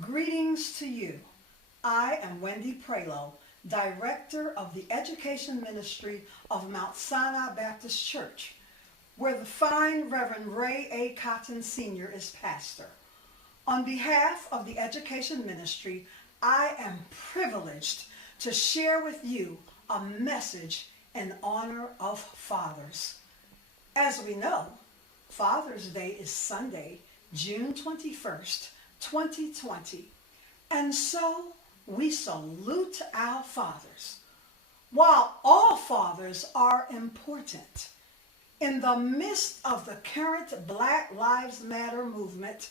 Greetings to you. I am Wendy, Director of the Education Ministry of Mount Sinai Baptist Church, where the fine Reverend Ray A. Cotton Sr. is pastor. On behalf of the Education Ministry, I am privileged to share with you a message in honor of fathers. As we know, Father's Day is Sunday, June 21st, 2020, and so we salute our fathers. While all fathers are important, in the midst of the current Black Lives Matter movement,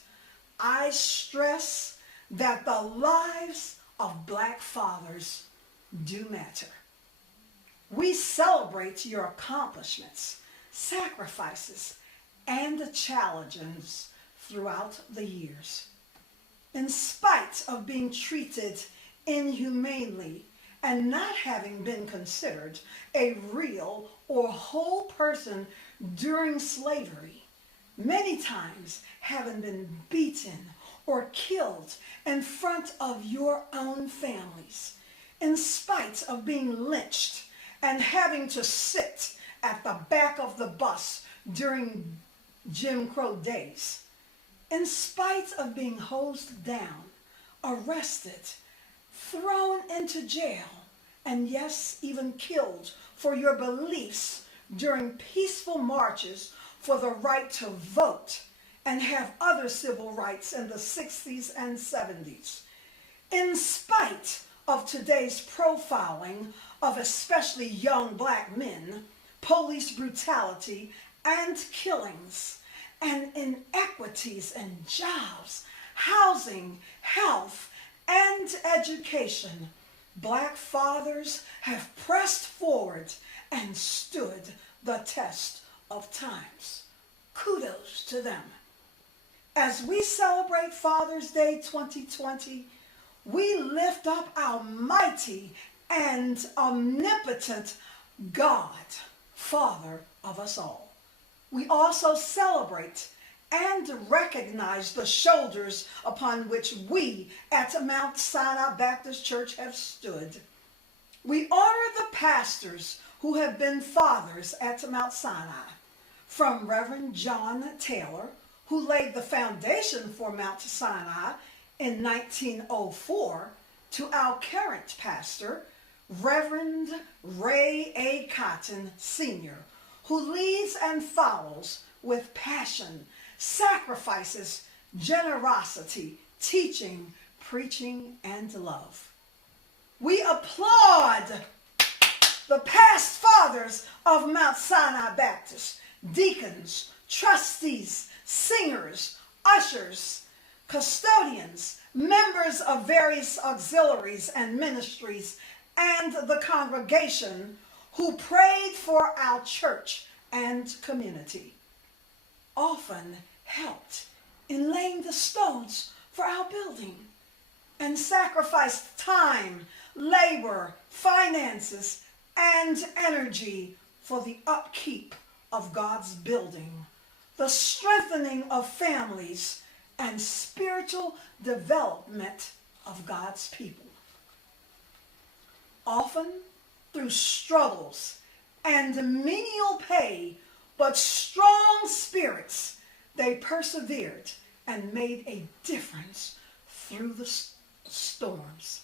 I stress that the lives of Black fathers do matter. We celebrate your accomplishments, sacrifices, and the challenges throughout the years. In spite of being treated inhumanely and not having been considered a real or whole person during slavery, many times having been beaten or killed in front of your own families, in spite of being lynched and having to sit at the back of the bus during Jim Crow days, in spite of being hosed down, arrested, thrown into jail, and yes, even killed for your beliefs during peaceful marches for the right to vote and have other civil rights in the 60s and 70s. In spite of today's profiling of especially young Black men, police brutality and killings, and inequities in jobs, housing, health, and education, Black fathers have pressed forward and stood the test of times. Kudos to them. As we celebrate Father's Day 2020, we lift up our mighty and omnipotent God, Father of us all. We also celebrate and recognize the shoulders upon which we at Mount Sinai Baptist Church have stood. We honor the pastors who have been fathers at Mount Sinai, from Reverend John Taylor, who laid the foundation for Mount Sinai in 1904, to our current pastor, Reverend Ray A. Cotton Sr., who leads and follows with passion, sacrifices, generosity, teaching, preaching, and love. We applaud the past fathers of Mount Sinai Baptist, deacons, trustees, singers, ushers, custodians, members of various auxiliaries and ministries, and the congregation who prayed for our church and community, often helped in laying the stones for our building, and sacrificed time, labor, finances, and energy for the upkeep of God's building, the strengthening of families, and spiritual development of God's people. Often through struggles and menial pay, but strong spirits, they persevered and made a difference through the storms.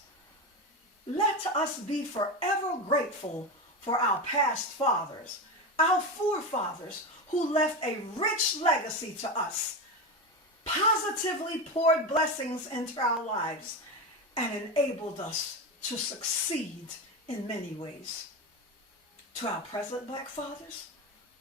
Let us be forever grateful for our past fathers, our forefathers who left a rich legacy to us, positively poured blessings into our lives, and enabled us to succeed in many ways. To our present Black fathers,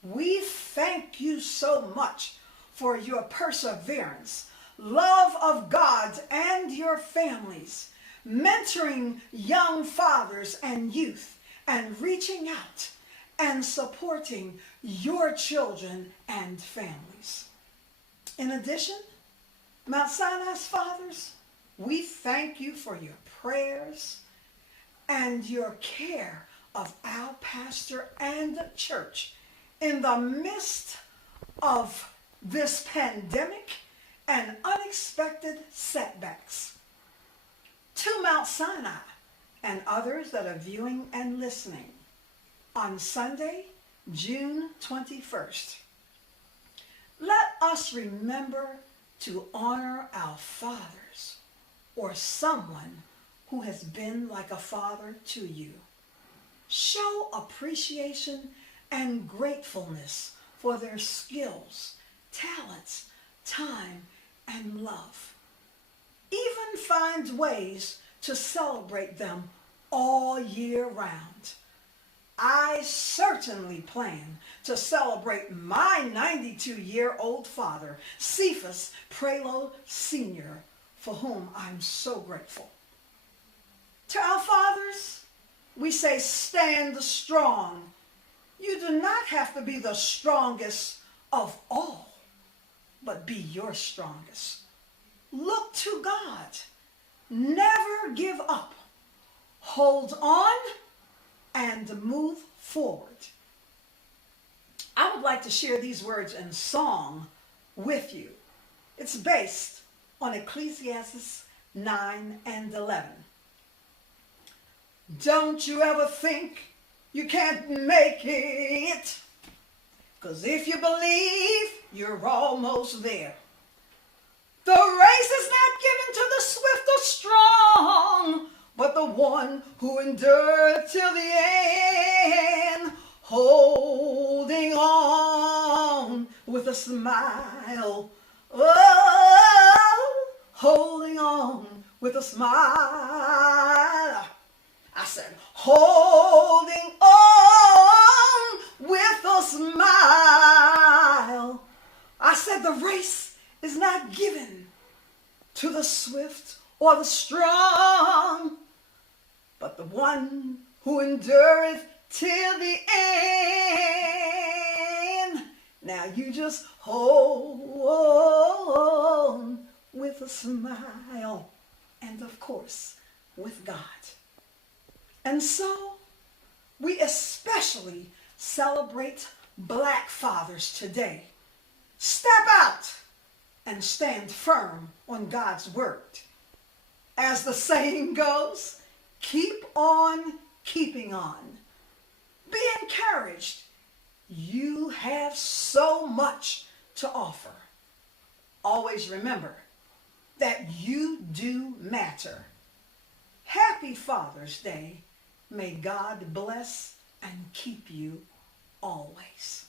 we thank you so much for your perseverance, love of God and your families, mentoring young fathers and youth, and reaching out and supporting your children and families. In addition, Mount Sinai's fathers, we thank you for your prayers and your care of our pastor and church in the midst of this pandemic and unexpected setbacks. to Mount Sinai and others that are viewing and listening on Sunday, June 21st. Let us remember to honor our fathers or someone who has been like a father to you. Show appreciation and gratefulness for their skills, talents, time, and love. Even find ways to celebrate them all year round. I certainly plan to celebrate my 92-year-old father, Cephas Prelo Sr., for whom I'm so grateful. To our fathers, we say stand strong. You do not have to be the strongest of all, but be your strongest. Look to God. Never give up. Hold on and move forward. I would like to share these words in song with you. It's based on Ecclesiastes 9 and 11. Don't you ever think you can't make it, 'cause if you believe, you're almost there. The race is not given to the swift or strong, but the one who endured till the end, holding on with a smile. Oh, holding on with a smile. I said, holding on with a smile. I said, the race is not given to the swift or the strong, but the one who endureth till the end. Now you just hold on with a smile, and of course, with God. And so, we especially celebrate Black fathers today. Step out and stand firm on God's word. As the saying goes, keep on keeping on. Be encouraged. You have so much to offer. Always remember that you do matter. Happy Father's Day. May God bless and keep you always.